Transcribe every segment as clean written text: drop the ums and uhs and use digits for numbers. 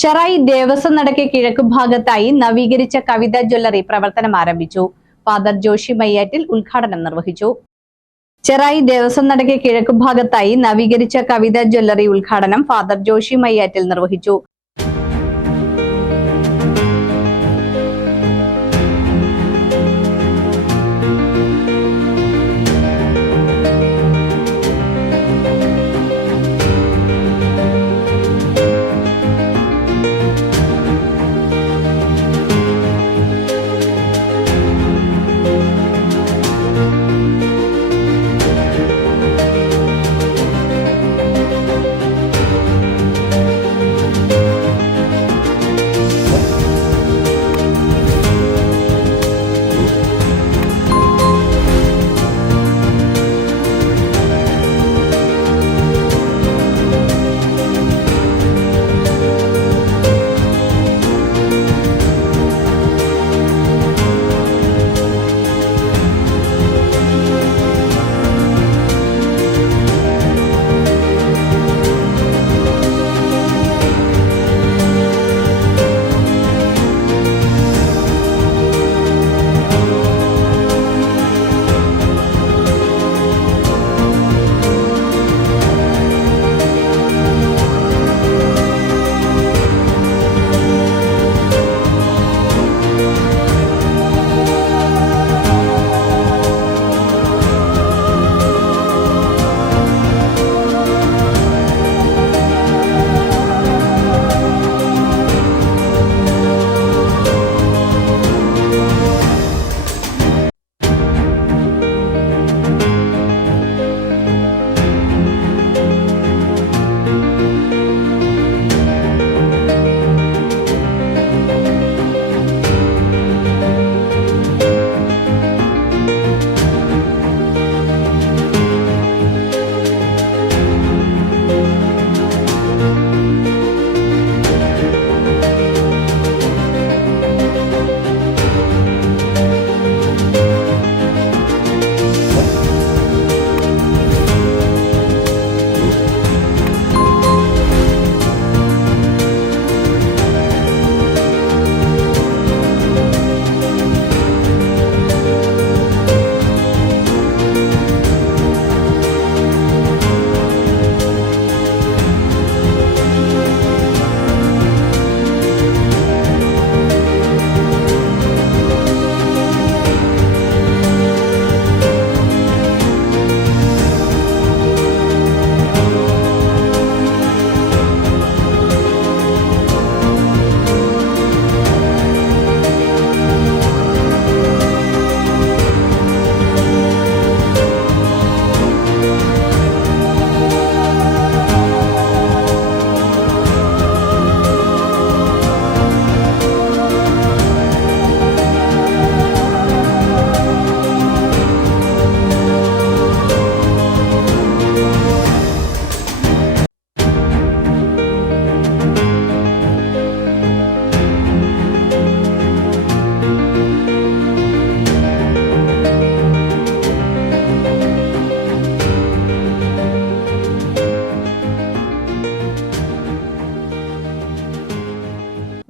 ചെറായി ദേവസ്വം നടയ്ക്ക് കിഴക്കുഭാഗത്തായി നവീകരിച്ച കവിത ജ്വല്ലറി പ്രവർത്തനം ആരംഭിച്ചു. ഫാദർ ജോഷി മയ്യാറ്റിൽ ഉദ്ഘാടനം നിർവഹിച്ചു. ചെറായി ദേവസ്വം നടയ്ക്ക് കിഴക്കുഭാഗത്തായി നവീകരിച്ച കവിത ജ്വല്ലറി ഉദ്ഘാടനം ഫാദർ ജോഷി മയ്യാറ്റിൽ നിർവഹിച്ചു.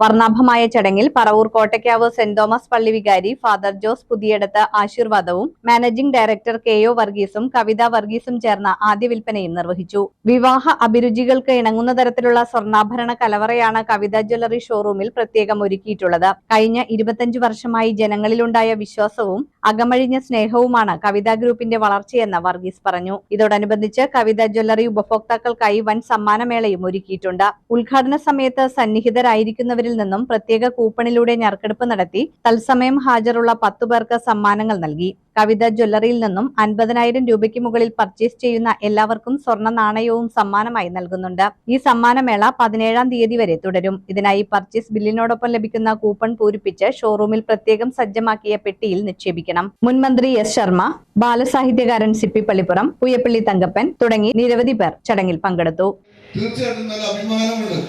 വർണ്ണാഭമായ ചടങ്ങിൽ പറവൂർ കോട്ടയ്ക്കാവ് സെന്റ് തോമസ് പള്ളി വികാരി ഫാദർ ജോസ് പുതിയടത്ത് ആശീർവാദവും മാനേജിംഗ് ഡയറക്ടർ കെ.ഒ. വർഗീസും കവിത വർഗീസും ചേർന്ന ആദ്യ വിൽപ്പനയും നിർവഹിച്ചു. വിവാഹ അഭിരുചികൾക്ക് ഇണങ്ങുന്ന തരത്തിലുള്ള സ്വർണ്ണാഭരണ കലവറയാണ് കവിത ജ്വല്ലറി ഷോറൂമിൽ പ്രത്യേകം ഒരുക്കിയിട്ടുള്ളത്. കഴിഞ്ഞ 25 വർഷമായി ജനങ്ങളിലുണ്ടായ വിശ്വാസവും അകമഴിഞ്ഞ സ്നേഹവുമാണ് കവിത ഗ്രൂപ്പിന്റെ വളർച്ചയെന്ന് വർഗീസ് പറഞ്ഞു. ഇതോടനുബന്ധിച്ച് കവിത ജ്വല്ലറി ഉപഭോക്താക്കൾക്കായി വൻ സമ്മാനമേളയും ഒരുക്കിയിട്ടുണ്ട്. ഉദ്ഘാടന സമയത്ത് സന്നിഹിതരായിരിക്കുന്നവരിൽ നിന്നും പ്രത്യേക കൂപ്പണിലൂടെ നറുക്കെടുപ്പ് നടത്തി തത്സമയം ഹാജരുള്ള 10 പേർക്ക് സമ്മാനങ്ങൾ നൽകി. കവിത ജ്വല്ലറിയിൽ നിന്നും 50,000 രൂപയ്ക്ക് മുകളിൽ പർച്ചേസ് ചെയ്യുന്ന എല്ലാവർക്കും സ്വർണ്ണ നാണയവും സമ്മാനമായി നൽകുന്നുണ്ട്. ഈ സമ്മാനമേള 17-ാം തീയതി വരെ തുടരും. ഇതിനായി പർച്ചേസ് ബില്ലിനോടൊപ്പം ലഭിക്കുന്ന കൂപ്പൺ പൂരിപ്പിച്ച് ഷോറൂമിൽ പ്രത്യേകം സജ്ജമാക്കിയ പെട്ടിയിൽ നിക്ഷേപിക്കണം. മുൻ മന്ത്രി എസ് ശർമ്മ, ബാലസാഹിത്യകാരൻ സിപ്പി പള്ളിപ്പുറം, പൂയപ്പള്ളി തങ്കപ്പൻ തുടങ്ങി നിരവധി പേർ ചടങ്ങിൽ പങ്കെടുത്തു. തീർച്ചയായിട്ടും നല്ല അഭിമാനമുണ്ട്.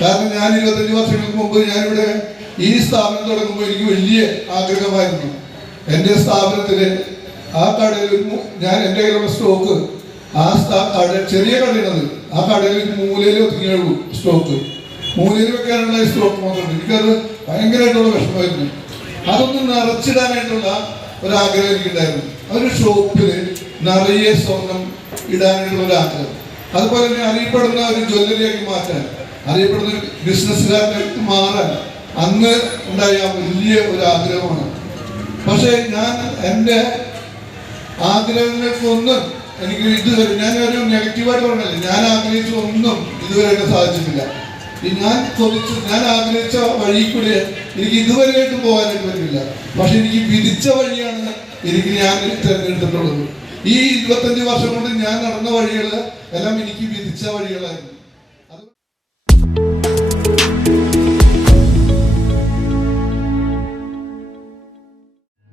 കാരണം ഞാൻ 25 വർഷങ്ങൾക്ക് മുമ്പ് ഞാനിവിടെ ഈ സ്ഥാപനം തുടങ്ങുമ്പോൾ എനിക്ക് വലിയ ആഗ്രഹമായിരുന്നു എൻ്റെ സ്ഥാപനത്തില് ആ കടയിൽ ഞാൻ എൻ്റെ കയ്യിലുള്ള സ്റ്റോക്ക് ആ കട ചെറിയ കടയാണത്, ആ കടയിൽ മൂലയിൽ ഒതുങ്ങിയുള്ളൂ സ്റ്റോക്ക്. മൂലയിൽ വെക്കാനുള്ള സ്റ്റോക്ക് മാത്രമുണ്ട്. എനിക്കത് ഭയങ്കരമായിട്ടുള്ള വിഷമമായിരുന്നു. അതൊന്ന് നിറച്ചിടാനായിട്ടുള്ള ഒരാഗ്രഹം എനിക്കുണ്ടായിരുന്നു. ഒരു ഷോപ്പിൽ നിറയെ സ്വർണം ഇടാനായിട്ടുള്ള ഒരു ആഗ്രഹം. അതുപോലെ തന്നെ അറിയപ്പെടുന്ന ഒരു ജ്വല്ലറിയാക്കി മാറ്റാൻ, അറിയപ്പെടുന്ന ഒരു ബിസിനസ്സുകാരനായിട്ട് മാറാൻ അന്ന് ഉണ്ടായ വലിയ ഒരു ആഗ്രഹമാണ്. പക്ഷേ ഞാൻ എൻ്റെ ആഗ്രഹങ്ങൾക്കൊന്നും എനിക്ക് ഇതുവരെ, ഞാനൊരു നെഗറ്റീവായിട്ട് പറഞ്ഞല്ലേ, ഞാൻ ആഗ്രഹിച്ച ഒന്നും ഇതുവരെയായിട്ട് സാധിച്ചിട്ടില്ല. ഞാൻ ആഗ്രഹിച്ച വഴി കൂടെ എനിക്ക് ഇതുവരെയായിട്ടും പോകാനായിട്ട് പറ്റില്ല. പക്ഷെ എനിക്ക് വിധിച്ച വഴിയാണ് ഞാൻ തിരഞ്ഞെടുത്തിട്ടുള്ളത്. ഈ 25 വർഷം കൊണ്ട് ഞാൻ നടന്ന വഴികൾ എല്ലാം എനിക്ക് വിധിച്ച വഴികളായിരുന്നു.